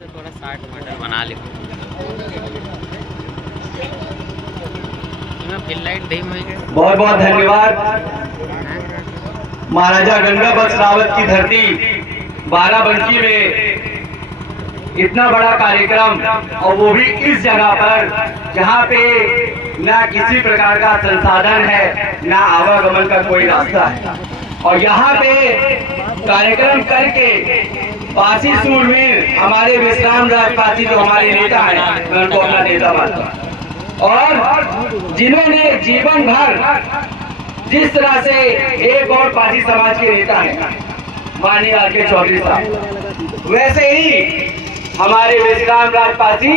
थोड़ा 60 मीटर बना ली fill light दी मुझे। बहुत बहुत धन्यवाद। महाराजा गंगा बख्श रावत की धरती बाराबंकी में इतना बड़ा कार्यक्रम, और वो भी इस जगह पर जहाँ पे ना किसी प्रकार का संसाधन है, ना आवागमन का कोई रास्ता है, और यहाँ पे कार्यक्रम करके पासी सूरवीर हमारे विश्राम राज पासी जो हमारे नेता हैं, मैं उनको अपना नेता मानता हूँ, और जिन्होंने जीवन भर जिस तरह से एक और पासी समाज के नेता हैं माननीय आर.के. चौधरी साहब, वैसे ही हमारे विश्राम राज पासी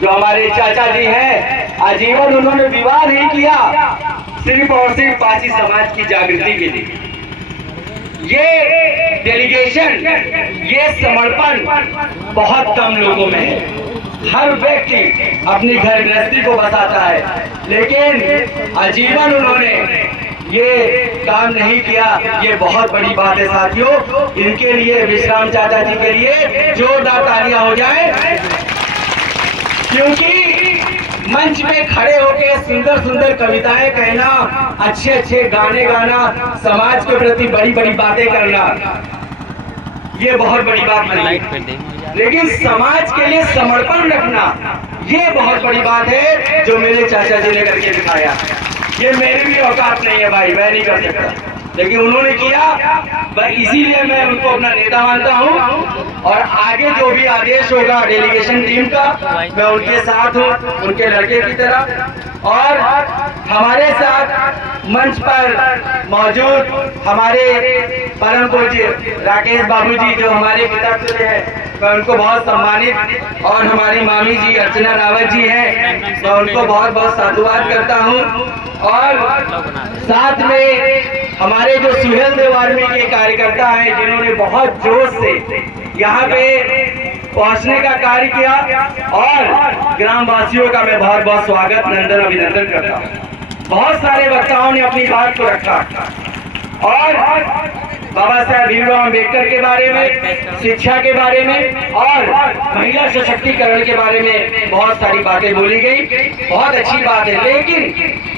जो हमारे चाचा जी हैं, आजीवन उन्होंने विवाह नहीं किया सिर्फ और सिर्फ पासी समाज की जागृति के लिए। ये डेलीगेशन, ये समर्पण बहुत कम लोगों में है। हर व्यक्ति अपनी घर गृहस्थी को बताता है, लेकिन आजीवन उन्होंने ये काम नहीं किया। ये बहुत बड़ी बात है साथियों। इनके लिए, विश्राम चाचा जी के लिए जोरदार तालियां हो जाए, क्योंकि मंच पे खड़े होके सुंदर सुंदर कविताएं कहना, अच्छे अच्छे गाने गाना, समाज के प्रति बड़ी बड़ी बातें करना, ये बहुत बड़ी बात नहीं, लेकिन समाज के लिए समर्पण रखना ये बहुत बड़ी बात है जो मेरे चाचा जी ने करके दिखाया। ये मेरी भी औकात नहीं है भाई, मैं नहीं कर सकता, लेकिन उन्होंने किया, इसीलिए मैं उनको अपना नेता मानता हूँ। और आगे जो भी आदेश होगा डेलीगेशन टीम का, मैं उनके साथ हूँ, उनके लड़के की तरह। और हमारे साथ मंच पर मौजूद हमारे परम पूज्य राकेश बाबू जी जो हमारे पिता से हैं, मैं उनको बहुत सम्मानित, और हमारी मामी जी अर्चना रावत जी हैं, मैं उनको बहुत बहुत साधुवाद करता हूँ। और साथ में हमारे जो सुहेल देव आर्मी के कार्यकर्ता हैं, जिन्होंने बहुत जोश से यहाँ पे पहुँचने का कार्य किया, और ग्रामवासियों का मैं बहुत बहुत स्वागत, नंदन, अभिनंदन करता हूँ। बहुत सारे वक्ताओं ने अपनी बात को रखा, और बाबा साहेब भीमराव अम्बेडकर के बारे में, शिक्षा के बारे में, और महिला सशक्तिकरण के बारे में बहुत सारी बातें बोली गई। बहुत अच्छी बात है, लेकिन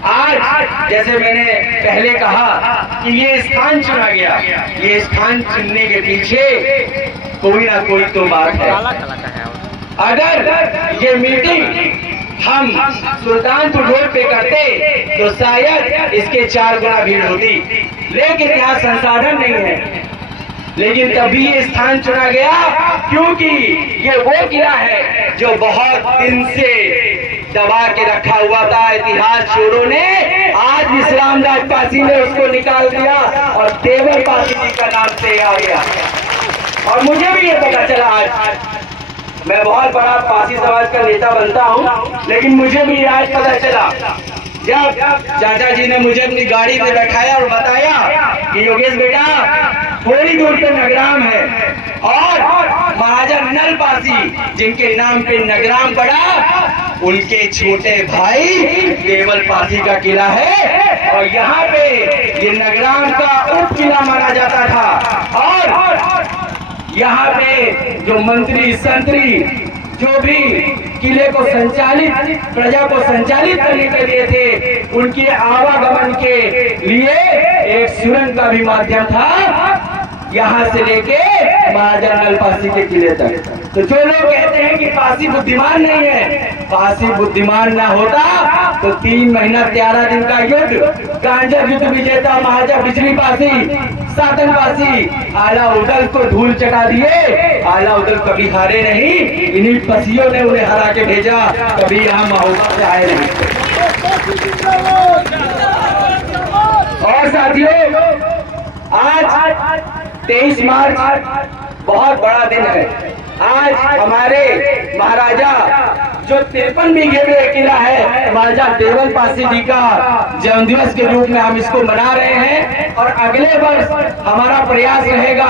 आज जैसे मैंने पहले कहा कि ये स्थान चुना गया, ये स्थान चुनने के पीछे कोई ना कोई तो बात है। अगर ये मीटिंग हम सुल्तानपुर रोड पे करते तो शायद इसके 4 गुना भीड़ होती, लेकिन यहाँ संसाधन नहीं है। लेकिन तभी ये स्थान चुना गया क्योंकि ये वो किला है जो बहुत दिन से दबा के रखा हुआ था। इतिहास चोरों ने आज विश्राम राज पासी ने उसको निकाल दिया और देवर पासी जी का नाम से आ गया। और मुझे भी ये पता चला, आज मैं बहुत बड़ा पासी समाज का नेता बनता हूँ, लेकिन मुझे भी आज पता चला जब चाचा जी ने मुझे अपनी गाड़ी में बैठाया और बताया कि योगेश बेटा थोड़ी दूर पे नगराम है, और महाराजा नल पासी जिनके नाम पे नगराम पड़ा, उनके छोटे भाई केवल पासी का किला है, और यहाँ पे ये नगराम का उप किला माना जाता था। और यहाँ पे जो मंत्री संतरी जो भी किले को संचालित, प्रजा को संचालित करने के लिए थे, उनके आवागमन के लिए एक सुरंग का भी माध्यम था, यहाँ से लेके महाराजा नल पासी के किले तक। तो जो लोग कहते हैं कि पासी बुद्धिमान नहीं है, पासी बुद्धिमान ना होता तो 3 महीना 13 दिन का युद्ध, गांजर युद्ध विजेता महाराजा बिजली पासी, सातन पासी, आला उदल को धूल चटा दिए। आला उदल कभी हारे नहीं, इन्हीं पसियों ने उन्हें हरा के भेजा, कभी यहाँ महोबा से आए नहीं। और साथियों, आज 23 मार्च बहुत बड़ा दिन है। आज हमारे महाराजा जो 53 बीघे में किला है, महाराजा देवल पासी जी का जन्म दिवस के रूप में हम इसको मना रहे हैं। और अगले वर्ष हमारा प्रयास रहेगा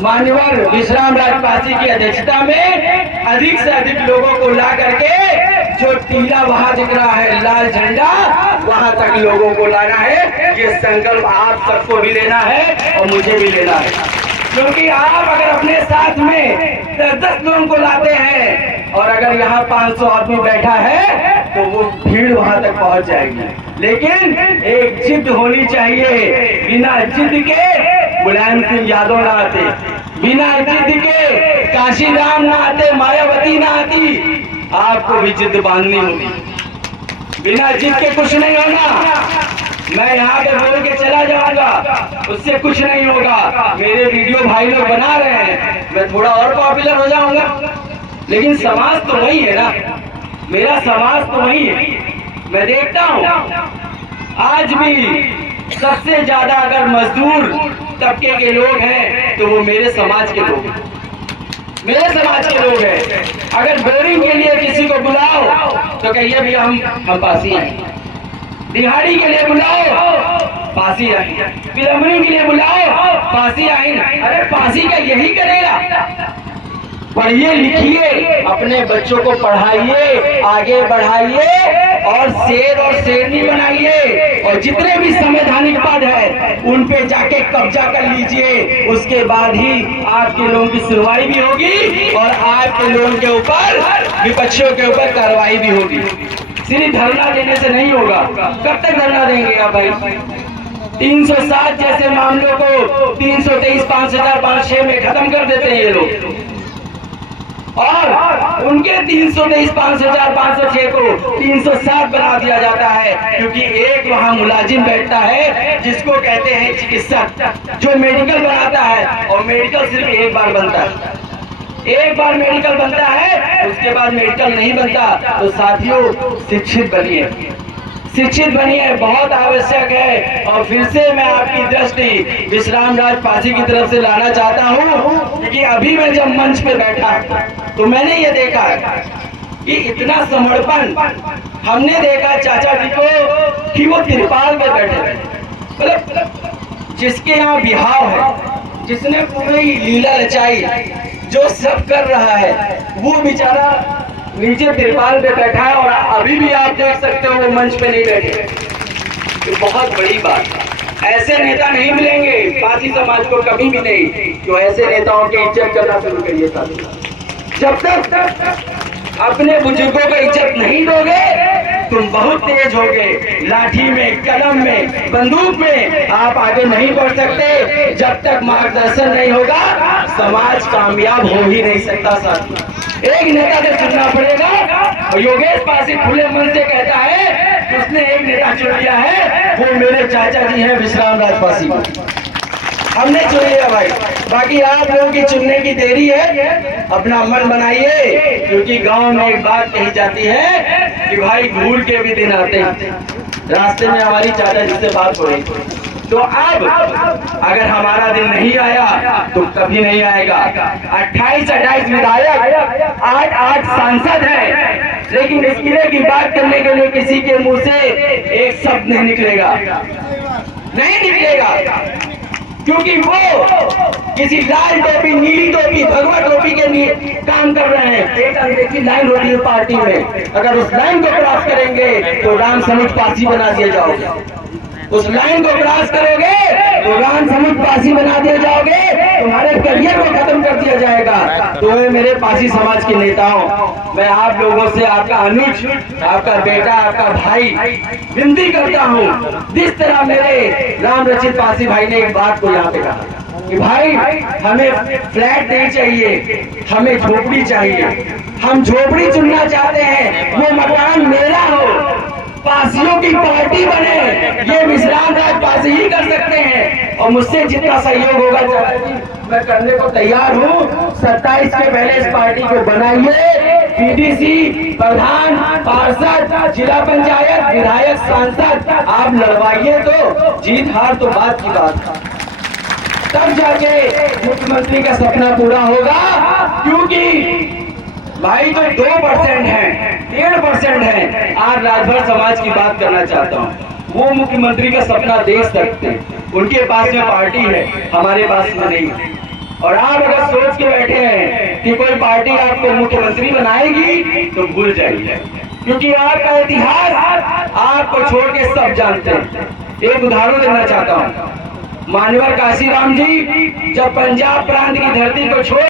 मान्यवर विश्राम राज पासी की अध्यक्षता में अधिक से अधिक लोगों को ला करके, जो टीला वहां दिख रहा है लाल झंडा, वहां तक लोगों को लाना है। ये संकल्प आप सबको भी लेना है और मुझे भी लेना है। क्योंकि आप अगर अपने साथ में 10 लोगों को लाते हैं और अगर यहाँ 500 आदमी बैठा है तो वो भीड़ वहां तक पहुंच जाएगी। लेकिन एक जिद होनी चाहिए। बिना जिद के मुलायम सिंह यादव ना आते, बिना जिद के काशीराम ना आते, मायावती ना आती। आपको भी जिद बांधनी होगी। बिना जिद के कुछ नहीं होना। मैं यहाँ पे बोल के चला जाऊंगा, उससे कुछ नहीं होगा। मेरे वीडियो भाई लोग बना रहे हैं, मैं थोड़ा और पॉपुलर हो जाऊंगा, लेकिन समाज तो वही है ना, मेरा समाज तो वही है। मैं देखता हूँ आज भी सबसे ज्यादा अगर मजदूर तबके के लोग हैं तो वो मेरे समाज के लोग हैं, मेरे समाज के लोग हैं। अगर बोरिंग के लिए किसी को बुलाओ तो कहिए भैया हम पासी आए। दिहाड़ी के लिए बुलाओ, पासी आई। पिलमनी के लिए बुलाओ, पासी आई। अरे पासी का यही करेगा। पढ़िए लिखिए, अपने बच्चों को पढ़ाइए, आगे बढ़ाइए और शेरनी बनाइए। और जितने भी संवैधानिक पद है उन पे जाके कब्जा कर लीजिए। उसके बाद ही आपके लोगों की सुनवाई भी होगी और आपके लोगों के ऊपर, विपक्षियों के ऊपर कार्रवाई भी होगी। सिर्फ धरना देने से नहीं होगा। कब तक धरना देंगे आप भाई? 307 जैसे मामलों को 323, 5000, 506 में खत्म कर देते हैं ये लोग, और उनके 323, 5000, 506 को 307 बना दिया जाता है। क्योंकि एक वहाँ मुलाजिम बैठता है जिसको कहते हैं चिकित्सक, जो मेडिकल बनाता है। और मेडिकल सिर्फ एक बार बनता है, एक बार मेडिकल बनता है, उसके बाद मेडिकल नहीं बनता। तो साथियों, शिक्षित बनिए, शिक्षित बनिए, बहुत आवश्यक है। और फिर से मैं आपकी दृष्टि विश्राम राज पासी की तरफ से लाना चाहता हूँ, क्योंकि अभी मैं जब मंच पे बैठा तो मैंने ये देखा कि इतना समर्पण हमने देखा चाचा जी को कि वो तिरपाल पे बैठे थे। मतलब जिसके यहाँ बिहाव है, जिसने पूरी लीला रचाई, जो सब कर रहा है, वो बेचारा नीचे तिरपाल पे बैठा है। और अभी भी आप देख सकते हो वो मंच पे नहीं बैठे। तो बहुत बड़ी बात। ऐसे नेता नहीं मिलेंगे पासी समाज को, कभी भी नहीं। तो ऐसे नेताओं की इज्जत करना शुरू करिए साथियों। जब तक अपने बुजुर्गों को इज्जत नहीं दोगे, तुम बहुत तेज होगे। लाठी में, कलम में, बंदूक में आप आगे नहीं बढ़ सकते। जब तक मार्गदर्शन नहीं होगा, समाज कामयाब हो ही नहीं सकता साथियों। एक नेता से चुनना पड़ेगा। और योगेश पासी खुले मन से कहता है उसने एक नेता चुन लिया है, वो मेरे चाचा जी हैं विश्राम राज पासी। हमने चुन लिया भाई, बाकी आप लोगों की चुनने की देरी है। अपना मन बनाइए, क्योंकि गांव में एक बात कही जाती है कि भाई घूर के भी दिन आते हैं। रास्ते में हमारी चाचा जी से बात हो रही, तो अब अगर हमारा दिन नहीं आया तो कभी नहीं आएगा। 28 विधायक, 8 सांसद हैं, लेकिन इस किले की बात करने के लिए किसी के मुंह से एक शब्द नहीं निकलेगा, नहीं निकलेगा। क्योंकि वो किसी लाल टोपी, नीली टोपी, भगवा टोपी के लिए काम कर रहे हैं। एक अनदेखी लाइन होती है पार्टी में, अगर उस लाइन को क्रॉस करेंगे तो राम समुद्र पासी बना दिए जाओगे। उस लाइन को क्रॉस करोगे तो राम समुद्र पासी बना दिए जाओगे, तुम्हारे करियर को खत्म कर दिया जाएगा। तो मेरे पासी समाज के नेताओं, मैं आप लोगों से, आपका अनुज, आपका बेटा, आपका भाई विनती करता हूँ। जिस तरह मेरे राम रचित पासी भाई ने एक बात को यहाँ पे कहा कि भाई हमें फ्लैट नहीं चाहिए, हमें झोपड़ी चाहिए। हम झोपड़ी चुनना चाहते हैं, वो मकान मेरा हो, पासियों की पार्टी बने, ये विश्राम राज पासी ही कर सकते हैं। और मुझसे जितना सहयोग होगा मैं करने को तैयार हूँ। 27 के पहले इस पार्टी को बनाइए। पीडीसी, प्रधान, पार्षद, जिला पंचायत, विधायक, सांसद आप लड़वाइए, तो जीत हार तो बात की बात, तब जाके मुख्यमंत्री का सपना पूरा होगा। क्योंकि भाई जो 2% है, 1.5% है, आज राजभर समाज की बात करना चाहता हूँ, वो मुख्यमंत्री का सपना देख सकते हैं। उनके पास में पार्टी है, हमारे पास में नहीं है। और आप अगर सोच के बैठे हैं कि कोई पार्टी आपको मुख्यमंत्री बनाएगी तो भूल जाइए, क्योंकि आपका इतिहास आपको छोड़ के सब जानते हैं। एक उदाहरण देना चाहता हूँ। मान्यवर काशीराम जी जब पंजाब प्रांत की धरती को छोड़